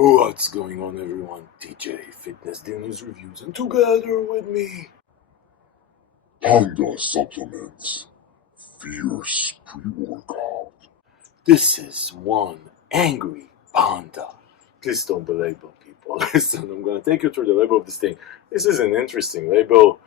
What's going on, everyone? DJ Fitness News Reviews, and together with me, Panda Supplements Fierce Pre-Workout. this is one angry panda. Please don't belabel people. Listen, I'm going to take you through the label of this thing. This is an interesting label.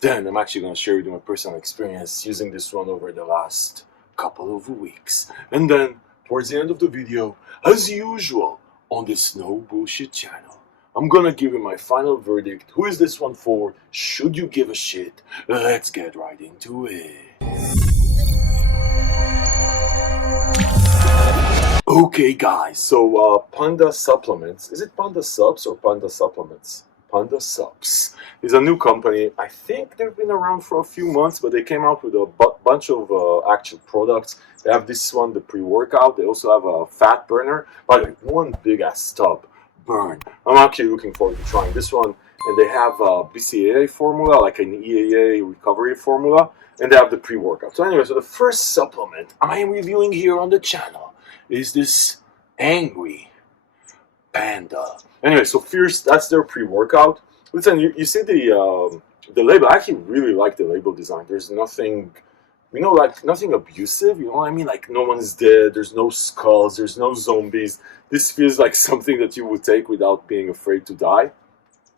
Then I'm actually going to share with you my personal experience using this one over the last couple of weeks. And then, towards the end of the video, as usual, on this No Bullshit channel, I'm gonna give you my final verdict. Who is this one for? Should you give a shit? Let's get right into it. Okay guys, so Panda Supplements, is it Panda Supps or Panda Supplements? Panda Supps is a new company. I think they've been around for a few months, but they came out with a bunch of actual products. They have this one, the pre-workout. They also have a fat burner. By the way, one big ass tub burn. I'm actually looking forward to trying this one. And they have a BCAA formula, like an EAA recovery formula, and they have the pre-workout. So anyway, so the first supplement I am reviewing here on the channel is this Angry Panda. Anyway, so Fierce, that's their pre-workout. Listen, you see the label. I actually really like the label design. There's nothing, like nothing abusive. You know what I mean? Like no one's dead. There's no skulls. There's no zombies. This feels like something that you would take without being afraid to die.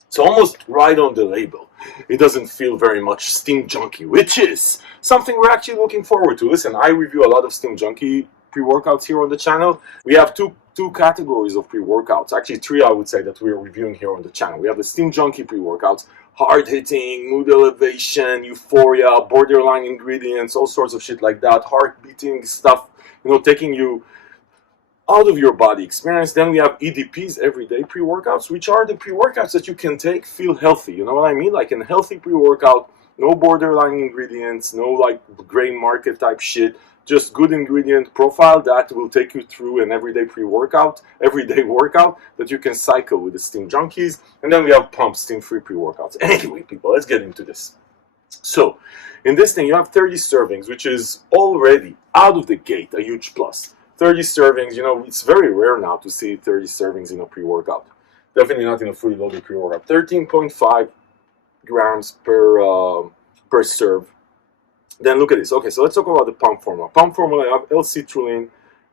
It's almost right on the label. It doesn't feel very much Stim Junkie, which is something we're actually looking forward to. Listen, I review a lot of Stim Junkie pre-workouts here on the channel. We have two categories of pre-workouts, actually three I would say, that we're reviewing here on the channel. We have the Stim Junkie pre-workouts, hard-hitting, mood elevation, euphoria, borderline ingredients, all sorts of shit like that, heart-beating stuff, taking you out of your body experience. Then we have EDPs, everyday pre-workouts, which are the pre-workouts that you can take, feel healthy, you know what I mean? Like a healthy pre-workout, no borderline ingredients, no like gray market type shit, just good ingredient profile that will take you through an everyday workout that you can cycle with the Stim Junkies. And then we have pump stim-free pre-workouts. Anyway, people, let's get into this. So, in this thing, you have 30 servings, which is already out of the gate a huge plus. 30 servings, it's very rare now to see 30 servings in a pre-workout. Definitely not in a fully loaded pre-workout. 13.5 grams per serve. Then look at this. Okay, so let's talk about the pump formula. Pump formula, you have L-citrulline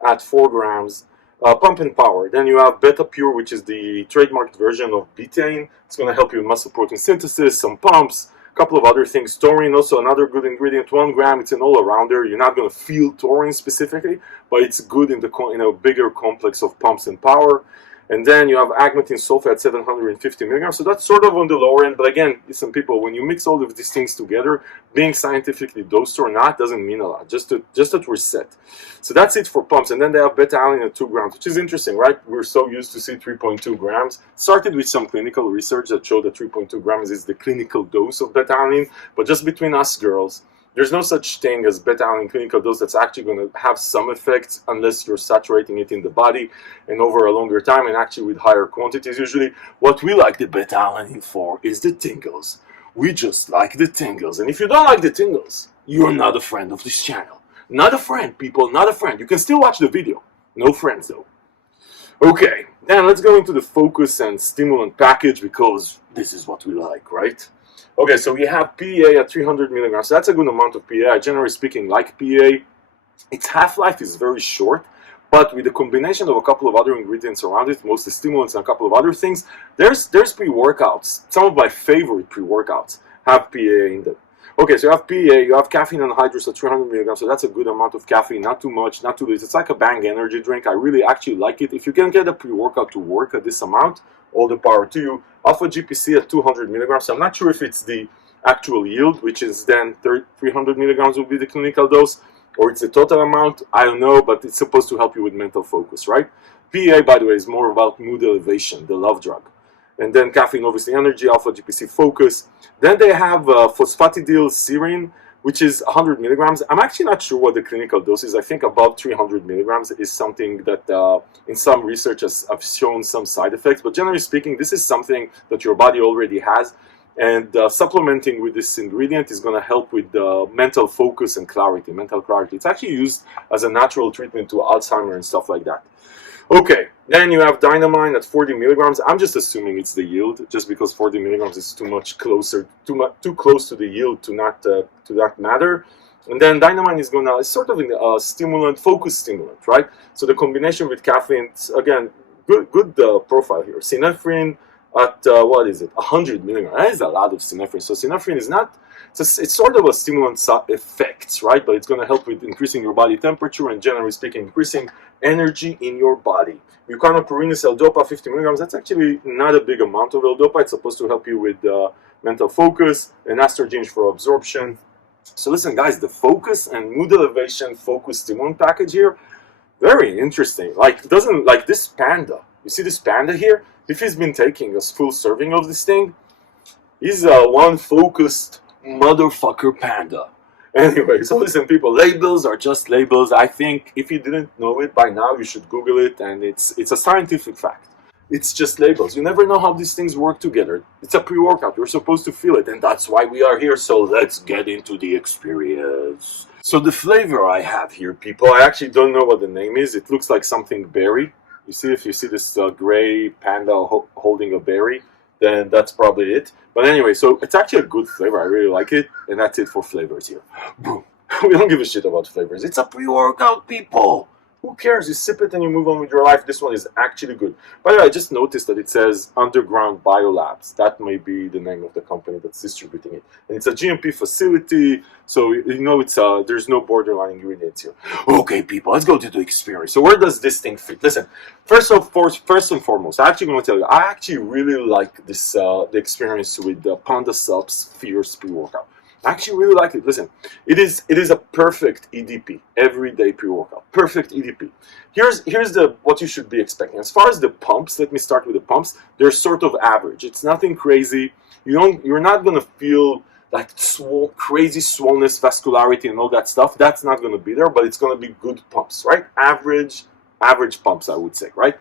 at 4 grams. Pump and power. Then you have Beta Pure, which is the trademarked version of betaine. It's going to help you with muscle protein synthesis, some pumps, a couple of other things. Taurine, also another good ingredient, 1 gram. It's an all-arounder. You're not going to feel taurine specifically, but it's good in a bigger complex of pumps and power. And then you have agmatine sulfate, 750 milligrams. So that's sort of on the lower end. But again, listen, people, when you mix all of these things together, being scientifically dosed or not doesn't mean a lot. Just that we're set. So that's it for pumps. And then they have beta-alanine at 2 grams, which is interesting, right? We're so used to see 3.2 grams. Started with some clinical research that showed that 3.2 grams is the clinical dose of beta-alanine. But just between us girls, there's no such thing as beta-alanine clinical dose that's actually going to have some effects unless you're saturating it in the body and over a longer time, and actually with higher quantities. Usually what we like the beta-alanine for is the tingles. We just like the tingles. And if you don't like the tingles, you're not a friend of this channel. Not a friend, people, not a friend. You can still watch the video. No friends, though. Okay, then let's go into the focus and stimulant package, because this is what we like, right? Okay, so we have PEA at 300 milligrams. So that's a good amount of PEA. I generally speaking like PEA. Its half-life is very short, but with the combination of a couple of other ingredients around it, mostly stimulants and a couple of other things, there's pre-workouts. Some of my favorite pre-workouts have PEA in them. Okay, so you have PEA, you have caffeine anhydrous at 300 milligrams, so that's a good amount of caffeine, not too much, not too little. It's like a Bang energy drink. I really actually like it. If you can get a pre-workout to work at this amount, all the power to you. Alpha GPC at 200 milligrams. So I'm not sure if it's the actual yield, which is then 300 milligrams will be the clinical dose, or it's the total amount. I don't know, but it's supposed to help you with mental focus, right? PEA, by the way, is more about mood elevation, the love drug. And then caffeine, obviously energy, alpha GPC focus. Then they have phosphatidyl serine, which is 100 milligrams. I'm actually not sure what the clinical dose is. I think above 300 milligrams is something that in some research have shown some side effects. But generally speaking, this is something that your body already has. And supplementing with this ingredient is going to help with mental focus and clarity, mental clarity. It's actually used as a natural treatment to Alzheimer's and stuff like that. Okay, then you have dynamine at 40 milligrams. I'm just assuming it's the yield, just because 40 milligrams is too close to the yield to not matter. And then dynamine is gonna, it's sort of a stimulant, focus stimulant, right? So the combination with caffeine, again, good profile here. Synephrine at what is it? 100 milligrams. That is a lot of synephrine. So synephrine is not. It's sort of a stimulant effect, right? But it's going to help with increasing your body temperature and, generally speaking, increasing energy in your body. Mucoperinus L-Dopa, 50 milligrams. That's actually not a big amount of L-Dopa. It's supposed to help you with mental focus and estrogens for absorption. So listen, guys, the focus and mood elevation focus stimulant package here, very interesting. Like, doesn't like this Panda. You see this Panda here? If he's been taking a full serving of this thing, he's one focused motherfucker Panda. Anyway, so listen, people, labels are just labels. I think if you didn't know it by now, you should Google it, and it's a scientific fact. It's just labels. You never know how these things work together. It's a pre-workout. You're supposed to feel it, and that's why we are here. So let's get into the experience. So the flavor I have here, people, I actually don't know what the name is. It looks like something berry. You see, if you see this gray panda holding a berry, then that's probably it. But anyway, so it's actually a good flavor. I really like it, and that's it for flavors here. Boom. We don't give a shit about flavors. It's a pre-workout, people. Who cares? You sip it and you move on with your life. This one is actually good. By the way, I just noticed that it says Underground Biolabs. That may be the name of the company that's distributing it. And it's a GMP facility, so you know it's there's no borderline ingredients here. Okay, people, let's go to the experience. So where does this thing fit? Listen, first and foremost, I'm actually going to tell you, I actually really like this the experience with the Panda Supps Fierce pre-workout. I actually really like it. Listen, it is a perfect EDP, everyday pre-workout. Perfect EDP. Here's what you should be expecting. As far as the pumps, let me start with the pumps. They're sort of average. It's nothing crazy. You're not gonna feel like crazy swollenness, vascularity, and all that stuff. That's not gonna be there, but it's gonna be good pumps, right? Average pumps, I would say, right?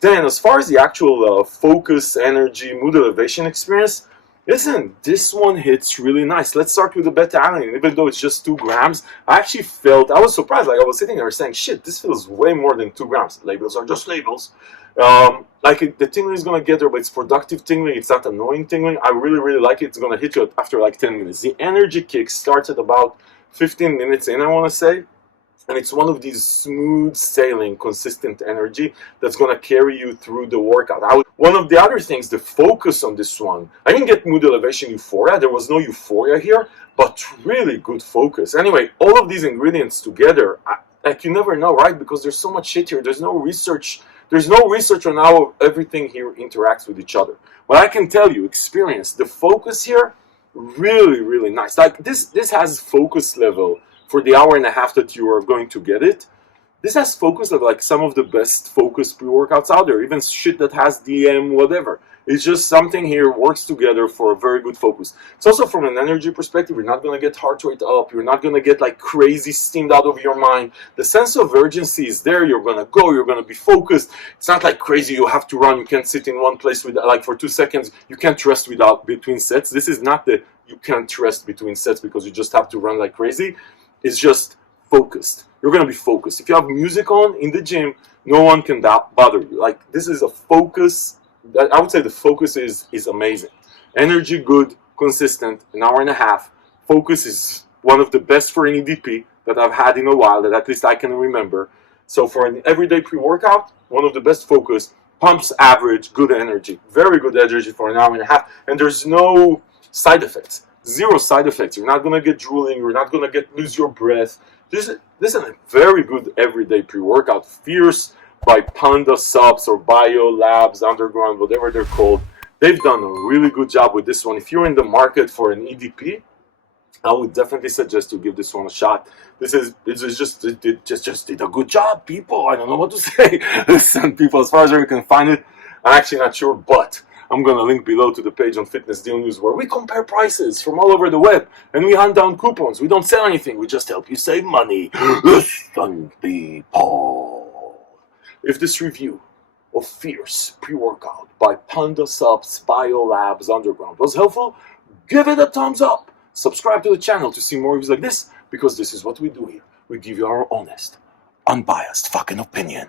Then, as far as the actual focus, energy, mood elevation experience. Listen, this one hits really nice. Let's start with the beta-alanine. Even though it's just 2 grams, I actually felt, I was surprised. Like, I was sitting there saying, shit, this feels way more than 2 grams. Labels are just labels. The tingling is going to get there, but it's productive tingling. It's not annoying tingling. I really, really like it. It's going to hit you after like 10 minutes. The energy kick starts at about 15 minutes in, I want to say. And it's one of these smooth sailing, consistent energy that's going to carry you through the workout. One of the other things, the focus on this one, I didn't get mood elevation euphoria. There was no euphoria here, but really good focus. Anyway, all of these ingredients together, like you never know, right? Because there's so much shit here. There's no research. There's no research on how everything here interacts with each other. What I can tell you, experience, the focus here, really, really nice. Like this has focus level. For the hour and a half that you are going to get it, this has focus of like some of the best focus pre-workouts out there, even shit that has DM, whatever. It's just something here works together for a very good focus. It's also from an energy perspective, you're not going to get heart rate up, you're not going to get like crazy steamed out of your mind. The sense of urgency is there, you're going to go, you're going to be focused. It's not like crazy, you have to run, you can't sit in one place with like for 2 seconds, you can't rest without between sets. This is not the you can't rest between sets because you just have to run like crazy. It's just focused. You're going to be focused. If you have music on in the gym, no one can bother you. Like, this is a focus. I would say the focus is amazing. Energy good, consistent, an hour and a half. Focus is one of the best for an EDP that I've had in a while, that at least I can remember. So for an everyday pre-workout, one of the best focus. Pumps average, good energy. Very good energy for an hour and a half. And there's no side effects. 0 side effects. You're not going to get drooling. You're not going to lose your breath. This is a very good everyday pre-workout. Fierce by Panda Supps or Bio Labs, Underground, whatever they're called. They've done a really good job with this one. If you're in the market for an EDP, I would definitely suggest you give this one a shot. It just did a good job, people. I don't know what to say. Listen, people, as far as you can find it, I'm actually not sure, but I'm going to link below to the page on Fitness Deal News where we compare prices from all over the web and we hunt down coupons. We don't sell anything. We just help you save money. Listen, people. If this review of Fierce pre-workout by Panda Supps Bio Labs Underground was helpful, give it a thumbs up. Subscribe to the channel to see more reviews like this, because this is what we do here. We give you our honest, unbiased fucking opinion.